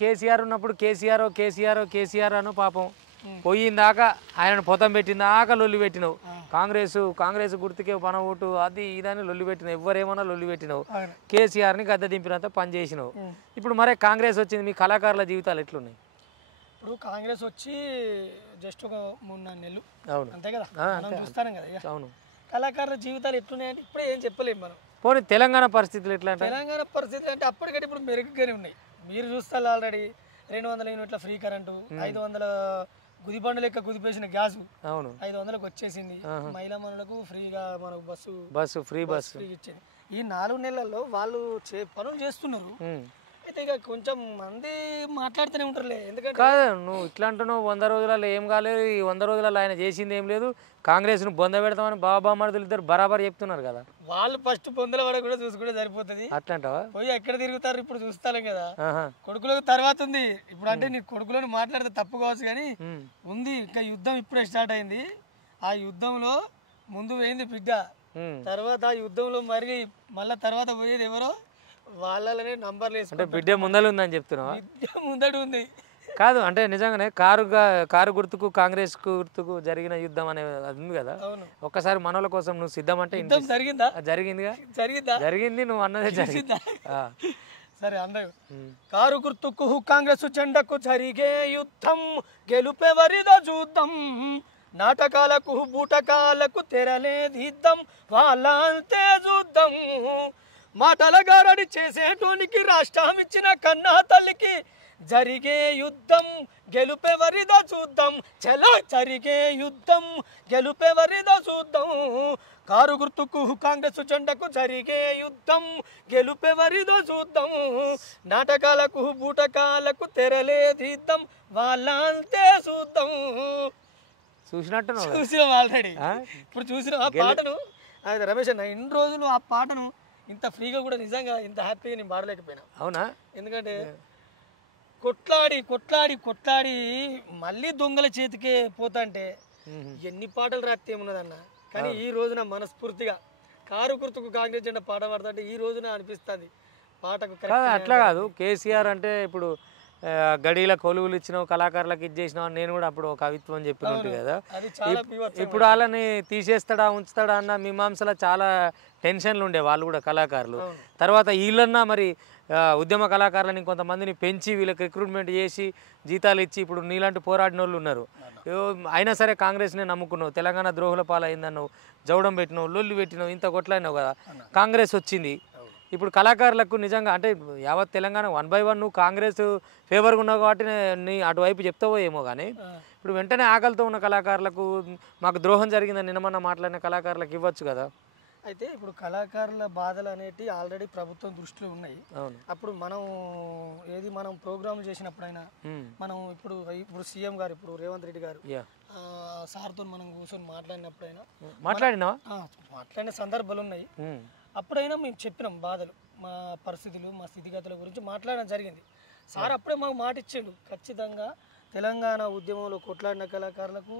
కేసీఆర్ ఉన్నప్పుడు కేసీఆర్ అను పాపం పోయిందాకా ఆయనను పొతం పెట్టిందాకా లొల్లి పెట్టినావు. కాంగ్రెస్ గుర్తుకే పన ఓటు అది ఇదని లొల్లి పెట్టినావు. ఎవరేమన్నా లొల్లి పెట్టినావు. కేసీఆర్ని గద్దె దింపినంత పని చేసినావు. ఇప్పుడు మరే కాంగ్రెస్ వచ్చింది, మీ కళాకారుల జీవితాలు ఎట్లున్నాయి? ఇప్పుడు కాంగ్రెస్ వచ్చి జస్ట్ ఒక 3-4 నెలలు. అవును, అంతే కదా, మనం చూస్తాం కదా. అవును, కళాకారుల జీవితాలు ఎట్లున్నాయంటే ఇప్పుడే ఏం చెప్పలేము మనం. పోనీ తెలంగాణ పరిస్థితులు ఎట్లా? తెలంగాణ పరిస్థితి అంటే అప్పటికంటే ఇప్పుడు మెరుగుగానే ఉన్నాయి. మీరు చూస్తారు ఆల్రెడీ 200 యూనిట్ల ఫ్రీ కరెంటు, 500 గుదిబండ లెక్క గుదిపేసిన గ్యాస్ 500కి వచ్చేసింది. మహిళా మనులకు ఫ్రీగా మనకు బస్సు ఫ్రీ ఇచ్చింది. ఈ 4 నెలల్లో వాళ్ళు పనులు చేస్తున్నారు. అయితే ఇక కొంచెం మంది మాట్లాడుతూనే ఉంటారులే. ఎందుకంటే కాదు, నువ్వు ఇట్లా అంటున్నావు 100 రోజులలో ఏం కాలేదు, ఈ 100 రోజులలో ఆయన చేసింది ఏం లేదు, కాంగ్రెస్ను బొంద పెడతామని బాబామరుదులు ఇద్దరు బరాబర్ చెప్తున్నారు కదా. వాళ్ళు ఫస్ట్ పొందల పడ కూడా చూసుకుంటే సరిపోతుంది. అట్లంటావా? పోయి ఎక్కడ తిరుగుతారు ఇప్పుడు చూస్తాం కదా. కొడుకులకు తర్వాత ఉంది ఇప్పుడు. అంటే నీ కొడుకులను మాట్లాడితే తప్పు కావచ్చు కానీ ఉంది. ఇంకా యుద్ధం ఇప్పుడే స్టార్ట్ అయింది. ఆ యుద్ధంలో ముందు పోయింది బిడ్డ, తర్వాత ఆ యుద్ధంలో మరి మళ్ళా తర్వాత పోయేది ఎవరో వాళ్ళనే నంబర్లు వేసి. అంటే బిడ్డ ముందలు ఉందని చెప్తున్నావా? బిడ్డ ముందడు ఉంది. కాదు, అంటే నిజంగానే కారు గుర్తుకు కాంగ్రెస్ గుర్తుకు జరిగిన యుద్ధం అనే అది ఉంది కదా. ఒక్కసారి మనోళ్ళ కోసం నువ్వు సిద్ధమంటే జరిగిందా? జరిగింది, నువ్వు అన్నదే జరిగింది. సరే అందరూ కారు గుర్తుకు కాంగ్రెస్ జెండకు జరిగే యుద్ధం గెలుపెవరిదో చూద్దాం. నాటకాలకు బూటకాలకు తెరలేదిద్దాం, వాళ్ళంతే చూద్దాం. మాటల గారడి చేసేటోనికి రాష్ట్రం ఇచ్చిన కన్నా తల్లికి జరిగే యుద్ధం గెలుపెవరిదో చూద్దాం. చలో జరిగే యుద్ధం గెలుపెవరిదో చూద్దాం. కారు గుర్తుకు కాంగ్రెస్ జెండకు జరిగే యుద్ధం గెలుపెవరిదో చూద్దాం. నాటకాలకు బూటకాలకు తెరలేదిద్దాం, వాళ్ళంతే చూద్దాం. చూసినాం ఆల్రెడీ. ఇప్పుడు చూసిన ఆ పాటను రమేష్ అన్న ఇన్ని రోజులు ఆ పాటను ఇంత ఫ్రీగా కూడా నిజంగా ఇంత హ్యాపీగా నేను పాడలేకపోయినా. అవునా? ఎందుకంటే కొట్లాడి కొట్లాడి కొట్లాడి మళ్ళీ దొంగల చేతికే పోతాంటే ఎన్ని పాటలు రాస్తే ఏమున్నదన్న. కానీ ఈ రోజున మనస్ఫూర్తిగా కారు గుర్తుకు కాంగ్రెస్ జెండా పాట పాడుతుంటే ఈ రోజున అనిపిస్తుంది పాటకు. అట్లా కాదు, కేసీఆర్ అంటే ఇప్పుడు గడిల కొలువులు ఇచ్చినావు, కళాకారులకు ఇచ్చేసినావు. నేను కూడా అప్పుడు కవిత్వం చెప్పినట్టు కదా. ఇప్పుడు వాళ్ళని తీసేస్తాడా ఉంచుతాడా అన్న మీమాంసలో చాలా టెన్షన్లు ఉండే వాళ్ళు కూడా కళాకారులు. తర్వాత వీళ్ళన్నా మరి ఉద్యమ కళాకారులని కొంతమందిని పెంచి వీళ్ళకి రిక్రూట్మెంట్ చేసి జీతాలు ఇచ్చి ఇప్పుడు నీలాంటి పోరాడిన వాళ్ళు ఉన్నారు. అయినా సరే కాంగ్రెస్నే నమ్ముకున్నావు, తెలంగాణ ద్రోహుల పాలైందన్నావు, జవడం పెట్టినావు, లొల్లి పెట్టినావు, ఇంత కొట్లాడినావు కదా. కాంగ్రెస్ వచ్చింది. ఇప్పుడు కళాకారులకు నిజంగా అంటే యావత్ తెలంగాణ 1 by 1 నువ్వు కాంగ్రెస్ ఫేవర్గా ఉన్నావు కాబట్టి నీ అటువైపు చెప్తావో ఏమో కానీ ఇప్పుడు వెంటనే ఆకలితో ఉన్న కళాకారులకు మాకు ద్రోహం జరిగిందని నిన్నమన్నా మాట్లాడిన కళాకారులకు ఇవ్వచ్చు కదా. అయితే ఇప్పుడు కళాకారుల బాధలు అనేవి ఆల్రెడీ ప్రభుత్వం దృష్టిలో ఉన్నాయి. అప్పుడు మనం ప్రోగ్రాంలు చేసినప్పుడైనా మనం ఇప్పుడు సీఎం గారు ఇప్పుడు రేవంత్ రెడ్డి గారు సార్తో మనం కూర్చొని మాట్లాడిన సందర్భాలు ఉన్నాయి. అప్పుడైనా మేము చెప్పినాం బాధలు, మా పరిస్థితులు, మా స్థితిగతుల గురించి మాట్లాడడం జరిగింది. సార్ అప్పుడే మాకు మాట ఇచ్చిండు, ఖచ్చితంగా తెలంగాణ ఉద్యమంలో కొట్లాడిన కళాకారులకు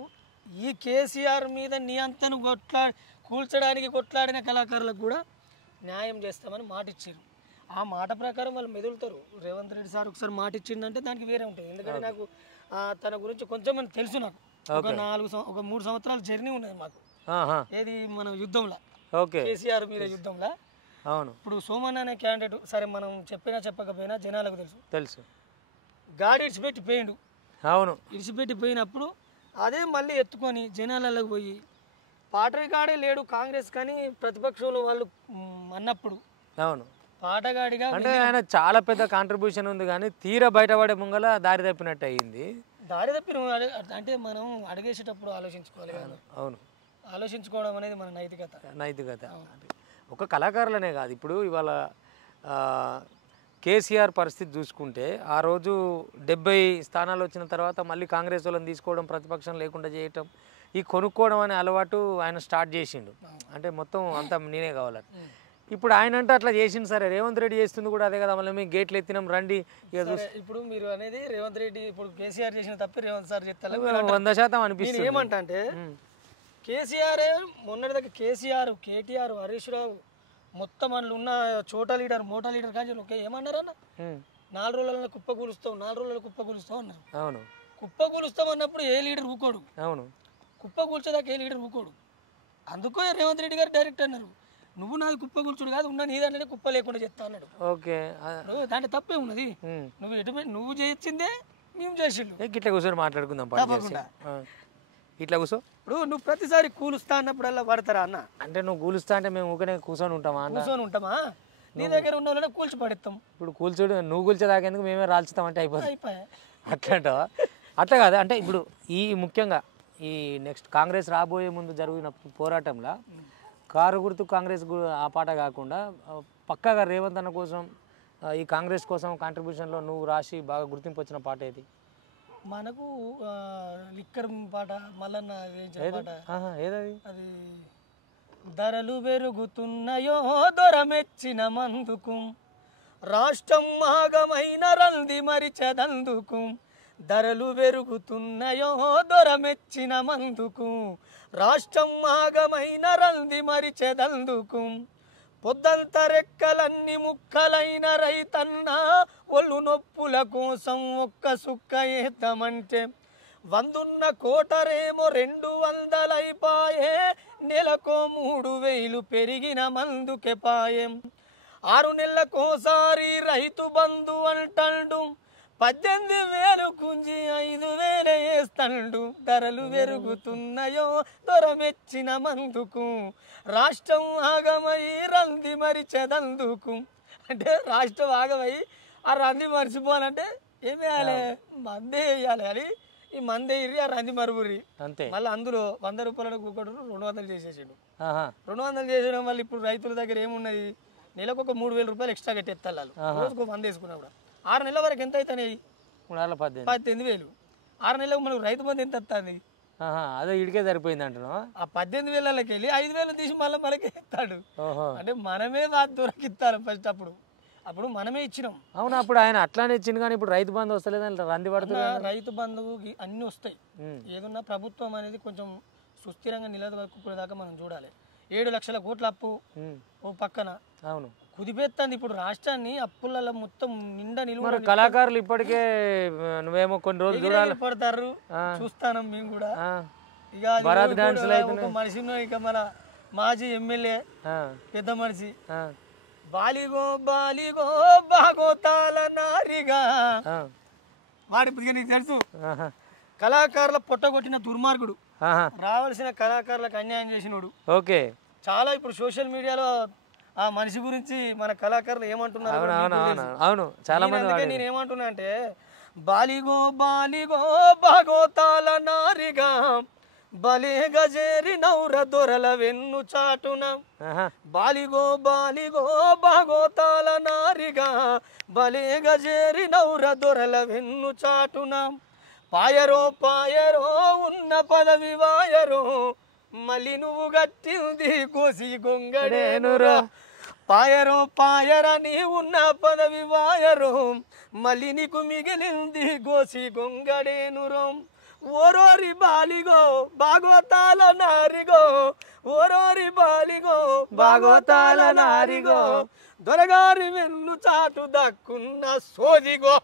ఈ కేసీఆర్ మీద నియంత్రణ కూల్చడానికి కొట్లాడిన కళాకారులకు కూడా న్యాయం చేస్తామని మాట ఇచ్చారు. ఆ మాట ప్రకారం వాళ్ళు మెదులుతారు. రేవంత్ రెడ్డి సార్ ఒకసారి మాట ఇచ్చిందంటే దానికి వేరే ఉంటుంది. ఎందుకంటే నాకు తన గురించి కొంచెం తెలుసు. నాకు ఒక 3 సంవత్సరాల జర్నీ ఉన్నది మాకు. ఏది మన యుద్ధంలో, కేసీఆర్ మీద యుద్ధంలో. ఇప్పుడు సోమన్ అనే క్యాండిడేట్ సరే మనం చెప్పినా చెప్పకపోయినా జనాలకు తెలుసు. గాడి ఇడిచిపెట్టి పోయిండు. ఇడిచిపెట్టి పోయినప్పుడు అదే మళ్ళీ ఎత్తుకొని జనాలకు పోయి పాటగాడే లేడు కాంగ్రెస్ కానీ ప్రతిపక్షంలో వాళ్ళు అన్నప్పుడు పాటగాడిగా అంటే ఆయన చాలా పెద్ద కాంట్రిబ్యూషన్ ఉంది కానీ తీర బయటపడే ముంగల దారి తప్పినట్టు అయ్యింది. దారి తప్పి అంటే మనం అడిగేసేటప్పుడు ఆలోచించుకోవాలి కదా. ఆలోచించుకోవడం అనేది మన నైతికత. ఒక కళాకారులనే కాదు, ఇప్పుడు ఇవాళ కేసీఆర్ పరిస్థితి చూసుకుంటే ఆ రోజు 70 స్థానాలు వచ్చిన తర్వాత మళ్ళీ కాంగ్రెస్ వాళ్ళని తీసుకోవడం, ప్రతిపక్షం లేకుండా చేయటం, ఈ కొనుక్కోవడం అనే అలవాటు ఆయన స్టార్ట్ చేసిండు. అంటే మొత్తం అంతా నేనే కావాలని. ఇప్పుడు ఆయన అంటే అట్లా చేసింది. సరే రేవంత్ రెడ్డి చేస్తుంది కూడా అదే కదా. మళ్ళీ మేము గేట్లు ఎత్తినాం రండి. ఇప్పుడు మీరు అనేది రేవంత్ రెడ్డి ఇప్పుడు కేసీఆర్ చేసిన తప్పి రేవంత్ సార్ చేస్తారు 100% అనిపిస్తుంది. ఏమంటా అంటే కేసీఆర్ మొన్నటి దగ్గర కేసీఆర్, కేటీఆర్, హరీష్ రావు మొత్తం అందులో ఉన్న మోటా లీడర్ కానీ ఏమన్నారన్న 4 రోజులలో కుప్ప కూలుస్తావు 4 రోజులలో కుప్ప కూలుస్తావు అన్నారు. అవును కుప్ప కూలుస్తాం అన్నప్పుడు ఏ లీడర్ ఊకోడు. అవును కుప్ప కూల్చేదాకా ఏ లీడర్ ఊకోడు. అందుకే రేవంత్ రెడ్డి గారు డైరెక్ట్ అన్నారు, నువ్వు నాది కుప్ప కూల్చుడు కాదు, ఉన్న నీ దాంట్లోనే కుప్ప లేకుండా చెప్తా అన్నాడు. ఓకే దాంట్లో తప్పే ఉన్నది. నువ్వు ఎటు నువ్వు చేయించిందే మేము చేసిండు. ఇట్లా కూర్చొని మాట్లాడుకుందాం ఇట్లా కూర్చో. ఇప్పుడు నువ్వు ప్రతిసారి కూలుస్తా అన్నప్పుడల్లా పడతారా అన్న? అంటే నువ్వు కూలుస్తా అంటే మేము ఊకనే కూర్చొని ఉంటామా అన్న? కూర్చొని ఉంటామా? నీ దగ్గర ఉన్న వాళ్ళని కూల్చి పడేస్తాం. ఇప్పుడు కూల్చుడు నువ్వు కూల్చేదాకేందుకు మేమే రాల్చుతాం అంటే అయిపోతుంది. అట్లా అంటావా? అట్లా కాదు. అంటే ఇప్పుడు ఈ ముఖ్యంగా ఈ నెక్స్ట్ కాంగ్రెస్ రాబోయే ముందు జరిగిన పోరాటంలో కారు గుర్తు కాంగ్రెస్ ఆ పాట కాకుండా పక్కాగా రేవంత్ అన్న కోసం ఈ కాంగ్రెస్ కోసం కాంట్రిబ్యూషన్లో నువ్వు రాసి బాగా గుర్తింపు వచ్చిన పాట ఏది? మనకు లిక్కర్ పాట మల్లన్న ఏదది? అది ధరలు పెరుగుతున్నాయో దొరమెచ్చిన మందుకు రాష్ట్రం ఆగమైన రంది మరిచెదందుకు ధరలు పెరుగుతున్నాయో దొరమెచ్చిన మందుకు రాష్ట్రం ఆగమైన రంది మరిచెదందుకు పొద్దంత రెక్కలన్నీ ముక్కలైన రైతన్న ఒళ్ళు నొప్పుల కోసం ఒక్క సుక్క ఏద్దామంటే 100 కోటరేమో 200 అయిపాయే నెలకో 3000 పెరిగిన మందుకే పాయం 6 నెలలకోసారి రైతు బంధు అంటాడు 18,000 కుంజి 5,000 వేస్తాడు ధరలు పెరుగుతున్నాయో దొరమెచ్చిన మందుకు రాష్ట్రం ఆగమై రంది మరిచెదందుకు. అంటే రాష్ట్రం ఆగమై ఆ రంది మర్చిపోవాలంటే ఏం వేయాలి? మందే వేయాలి. అని ఈ మందే ఇరి ఆ రంది మరుగురి అంతే. మళ్ళీ అందులో 100 రూపాయలకు ఒకడు 200 చేసేసాడు. 200 చేసేయడం వల్ల ఇప్పుడు రైతుల దగ్గర ఏమున్నది? నెలకు ఒక 3,000 రూపాయలు ఎక్స్ట్రా కట్టేస్తారు వాళ్ళు. రోజుకు 100 వేసుకున్నప్పుడు 6 నెలల వరకు ఎంత అవుతాయి? 18,000. 6 నెలలకు మనకు రైతు బంధు ఎంత వస్తుంది? అదే ఇడికే సరిపోయింది అంటున్నావు. ఆ 18,000కి వెళ్ళి 5,000 తీసి మళ్ళీ మనకి ఇస్తాడు. అంటే మనమే దొరికిస్తారు ఫస్ట్. అప్పుడు మనమే ఇచ్చినాం. అవును, అప్పుడు ఆయన అట్లానే ఇచ్చింది. కానీ ఇప్పుడు రైతు బంధు వస్తలేదు, రంది పడుతుంది. రైతు బంధువు అన్ని వస్తాయి. ఏదన్నా ప్రభుత్వం అనేది కొంచెం సుస్థిరంగా నిలదొక్కునేదాకా మనం చూడాలి. 7 లక్షల కోట్ల అప్పు ఓ పక్కన అవును కుదిపెత్తంది. ఇప్పుడు రాష్ట్రాన్ని అప్పులలో మొత్తం నిండా నిలువ. కళాకారులు ఇప్పటికే నువ్వేమో కొన్ని రోజులు చూడాలి పడతారు, చూస్తాను మేము కూడా. ఇక ఒక మనిషి ఇక మన మాజీ ఎమ్మెల్యే పెద్ద మనిషి బాలిగో బాలిగో బాగోతాల నారిగా వాడి నీకు తెలుసు. కళాకారుల పొట్టగొట్టిన దుర్మార్గుడు, రావాల్సిన కళాకారులకు అన్యాయం చేసినోడు. ఓకే, చాలా ఇప్పుడు సోషల్ మీడియాలో ఆ మనిషి గురించి మన కళాకారులు ఏమంటున్నారు? అవును, చాలా మంది. నేను ఏమంటున్నా అంటే బాలిగో బాలిగో బాగోతాల నారిగా బలే గజేరి నౌర దొరల వెన్ను చాటున బాలిగో బాలిగో బాగోతాల నారిగా బలే గజేరి నౌర దొరల వెన్ను చాటున పాయరో పాయరో ఉన్న పదవి వాయరో మళ్ళీ నువ్వు గట్టింది కోసి గొంగడేనురా పాయరో పాయరని ఉన్న పదవి వాయరో మళ్ళీ నీకు మిగిలింది గోసి గొంగడేనురో ఓరోరి బాలిగో బాగోతాల నారిగో ఓరోరి బాలిగో బాగోతాల నారిగో దొరగారి వెన్ను చాటు దక్కున్న సోదిగో.